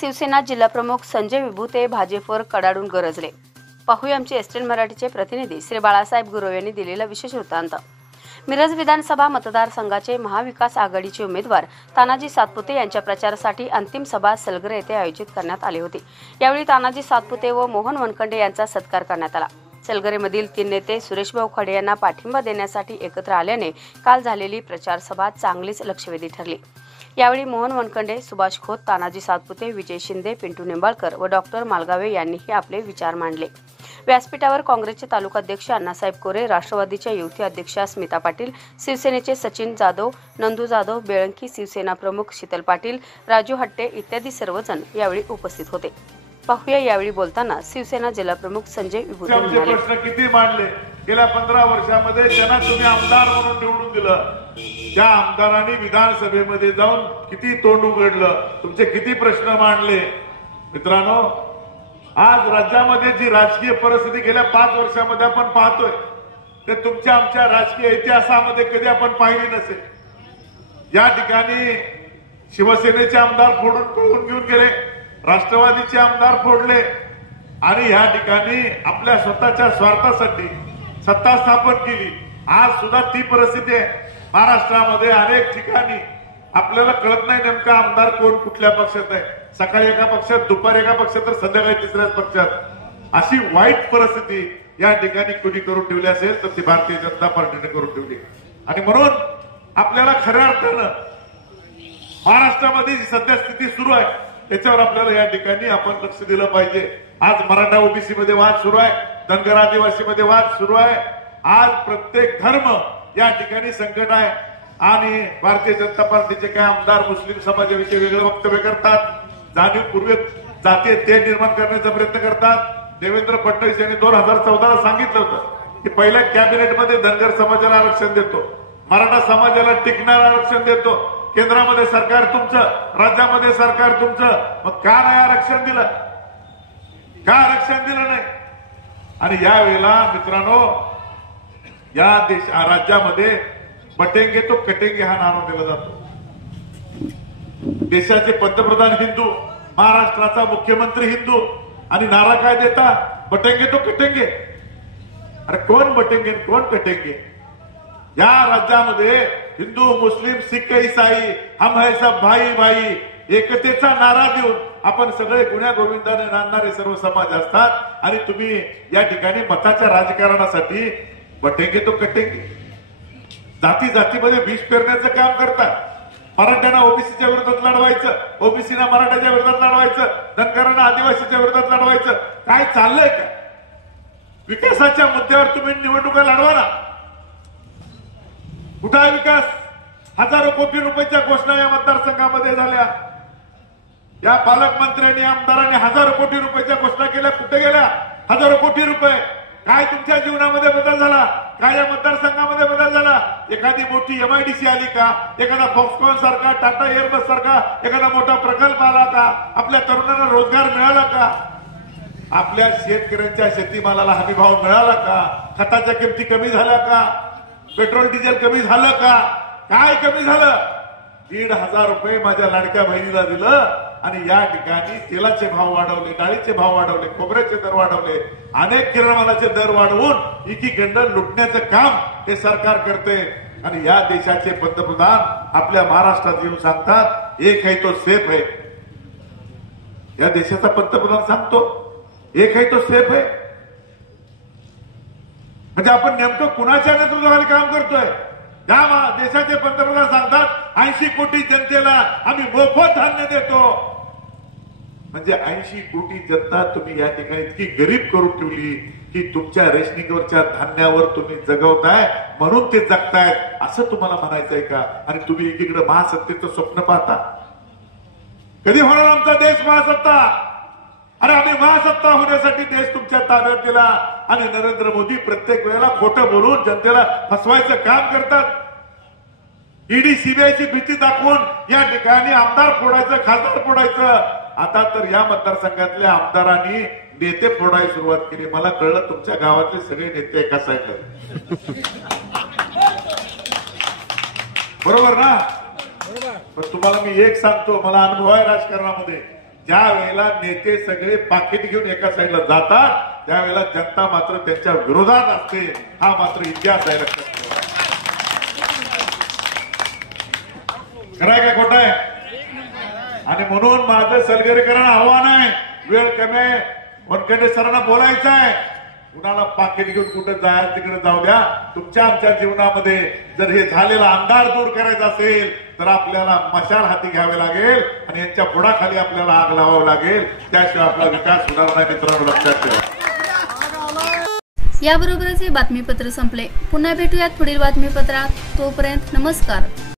शिवसेना जिल्हाप्रमुख संजय विभूते भाजपवर कडाडून गरजले. पाहूया आमचे एसटीएन मराठीचे प्रतिनिधी श्री बाळासाहेब गुरव यांनी दिलेला विशेष वृत्तांत. मिरज विधानसभा मतदारसंघाचे महाविकास आघाडीचे उमेदवार तानाजी सातपुते यांच्या प्रचारासाठी अंतिम सभा सलगर येथे आयोजित करण्यात आली होती. यावेळी तानाजी सातपुते व मोहन वनखंडे यांचा सत्कार करण्यात आला. सलगरेमधील 3 नेते सुरेशभाऊ खडे यांना पाठिंबा देण्यासाठी एकत्र आल्याने काल झालेली प्रचार सभा चांगलीच लक्षवेधी ठरली. यावेळी मोहन वनखंडे, सुभाष खोत, तानाजी सातपुते, विजय शिंदे, पिंटू निंबाळकर व डॉक्टर मालगावे यांनीही आपले विचार मांडले. व्यासपीठावर काँग्रेसचे तालुकाध्यक्ष अण्णासाहेब कोरे, राष्ट्रवादीच्या युवती अध्यक्षा स्मिता पाटील, शिवसेनेचे सचिन जाधव, नंदू जाधव, बेळंकी शिवसेना प्रमुख शीतल पाटील, राजू हट्टे इत्यादी सर्वजण यावेळी उपस्थित होते. पाहूया यावेळी बोलताना शिवसेना जिल्हाप्रमुख संजय विभूते म्हणाले. प्रश्न किती मांडले गेल्या 15 वर्षामध्ये, ज्यांना तुम्ही आमदार म्हणून निवडून दिलं त्या आमदारांनी विधानसभेमध्ये जाऊन किती तोंड उघडलं, तुमचे किती प्रश्न मांडले. मित्रांनो, आज राज्यामध्ये जी राजकीय परिस्थिती गेल्या 5 वर्षामध्ये आपण पाहतोय ते तुमच्या आमच्या राजकीय इतिहासामध्ये कधी आपण पाहिली नसेल. या ठिकाणी शिवसेनेचे आमदार फोडून पळून घेऊन गेले, राष्ट्रवादीचे आमदार फोडले आणि या ठिकाणी आपल्या स्वतःच्या स्वार्थासाठी सत्ता स्थापन केली. आज सुद्धा ती परिस्थिती आहे महाराष्ट्रामध्ये. अनेक ठिकाणी आपल्याला कळत नाही नेमका आमदार कोण कुठल्या पक्षात आहे. सकाळी एका पक्षात, दुपारी एका पक्षात, तर संध्याकाळी तिसऱ्याच पक्षात. अशी वाईट परिस्थिती या ठिकाणी कुणी करून ठेवली असेल तर ती भारतीय जनता पार्टीने करून ठेवली. आणि म्हणून आपल्याला खऱ्या अर्थानं महाराष्ट्रामध्ये जी सध्या स्थिती सुरू आहे त्याच्यावर आपल्याला या ठिकाणी आपण लक्ष दिलं पाहिजे. आज मराठा ओबीसी मध्ये वाद सुरू आहे, धनगर आदिवासी मध्ये वाद सुरू आहे. आज प्रत्येक धर्म या ठिकाणी संकट आहे आणि भारतीय जनता पार्टीचे काही आमदार मुस्लिम समाजाविषयी वेगळे वक्तव्य करतात, जाणीवपूर्वक जातीय तेढ निर्माण करण्याचा प्रयत्न करतात. देवेंद्र फडणवीस यांनी 2014ला सांगितलं होतं की पहिल्या कॅबिनेटमध्ये धनगर समाजाला आरक्षण देतो, मराठा समाजाला टिकणारं आरक्षण देतो. केंद्रामध्ये सरकार तुमचं, राज्यामध्ये सरकार तुमचं, मग का नाही आरक्षण दिलं? का आरक्षण दिलं नाही? आणि यावेळेला मित्रांनो, या राज्यामध्ये बटेंगे तो कटेंगे हा नारा दिला जातो. देशाचे पंतप्रधान हिंदू, महाराष्ट्राचा मुख्यमंत्री हिंदू आणि नारा काय देता? बटेंगे तो कटेंगे. अरे कोण बटेंगे कोण कटेंगे? या राज्यामध्ये हिंदू, मुस्लिम, सिख, ईसाई हम है सब भाई भाई एकतेचा नारा देऊन आपण सगळे गुण्या गोविंदाने नांदणारे सर्व समाज असतात आणि तुम्ही या ठिकाणी मताच्या राजकारणासाठी बटेंगे तो कटेंगे, जाती जातीमध्ये विष पेरण्याचं काम करतात. मराठ्यांना ओबीसीच्या विरोधात लढवायचं, ओबीसीना मराठ्याच्या विरोधात लढवायचं, धनगरांना आदिवासीच्या विरोधात लढवायचं. काय चाललंय का? विकासाच्या मुद्द्यावर तुम्ही निवडणुका लढवा ना. कुठं आहे विकास? हजारो कोटी रुपयाच्या घोषणा या मतदारसंघामध्ये झाल्या. या पालकमंत्र्यांनी, आमदारांनी हजारो कोटी रुपयाच्या घोषणा केल्या. कुठे गेल्या हजारो कोटी रुपये? काय तुमच्या जीवनामध्ये बदल झाला? काय या मतदारसंघामध्ये बदल झाला? एखादी मोठी एमआयडीसी आली का? एखादा फॉक्सकॉन सारखा, टाटा एअरबस सारखा एखादा मोठा प्रकल्प आला का? आपल्या तरुणांना रोजगार मिळाला का? आपल्या शेतकऱ्यांच्या शेतीमालाला हमी भाव मिळाला का? खताच्या किमती कमी झाल्या का? पेट्रोल डिझेल कमी झालं का? काय कमी झालं? 1,500 रुपये माझ्या लाडक्या बहिणीला दिलं आणि या ठिकाणी तेलाचे भाव वाढवले, डाळीचे भाव वाढवले, खोबऱ्याचे दर वाढवले, अनेक किराणामालाचे दर वाढवून एकीकडं लुटण्याचं काम हे सरकार करते. आणि या देशाचे पंतप्रधान आपल्या महाराष्ट्रात येऊन सांगतात एक है तो सेफ है. या देशाचा पंतप्रधान सांगतो एक है तो सेफ है. म्हणजे आपण नेमकं कुणाच्या नेतृत्वाखाली काम करतोय? या देशाचे पंतप्रधान सांगतात 80 कोटी जनतेला आम्ही मोफत धान्य देतो. म्हणजे 80 कोटी जनता तुम्ही या ठिकाणी इतकी गरीब करून ठेवली की तुमच्या रेशनिंगवरच्या धान्यावर तुम्ही जगवताय म्हणून ते जगतायत असं तुम्हाला म्हणायचंय का? आणि तुम्ही एकीकडे महासत्तेचं स्वप्न पाहता. कधी होणार आमचा देश महासत्ता? अरे आम्ही महासत्ता होण्यासाठी देश तुमच्या ताब्यात दिला आणि नरेंद्र मोदी प्रत्येक वेळेला खोटं बोलून जनतेला फसवायचं काम करतात. ईडी सीबीआयची भीती दाखवून या ठिकाणी आमदार फोडायचं, खासदार फोडायचं. आता तर या मतदारसंघातल्या आमदारांनी नेते फोडायला सुरुवात केली. मला कळलं तुमच्या गावातले सगळे नेते एका साईडला. बरोबर ना? पण तुम्हाला मी एक सांगतो, मला अनुभव आहे राजकारणामध्ये. ज्या वेळेला नेते सगळे पाकिट घेऊन एका साईडला जातात त्यावेळेला जनता मात्र त्यांच्या विरोधात असते. हा मात्र इतिहास आहे, लक्षात ठेवा. खरंय का खोटं आहे? आणि म्हणून माझं सलगरेकरांना आव्हान आहे, वेळ कमी आहे, वनखंडे सरांना बोलायचं आहे, कुणाला पाकिट घेऊन कुठे जायचं तिकडे जाऊ द्या. तुमच्या आमच्या जीवनामध्ये जर हे झालेला अंधार दूर करायचा असेल तर आपल्याला मशाल हाती घ्यावे लागेल आणि यांच्या पुढाखाली आपल्याला आग लावावं लागेल. त्याशिवाय आपला विकास होणार नाही. मित्रांनो, लक्षात ठेवा. याबरोबरच हे बातमीपत्र संपले. पुन्हा भेटूयात पुढील बातमीपत्रात. तोपर्यंत नमस्कार.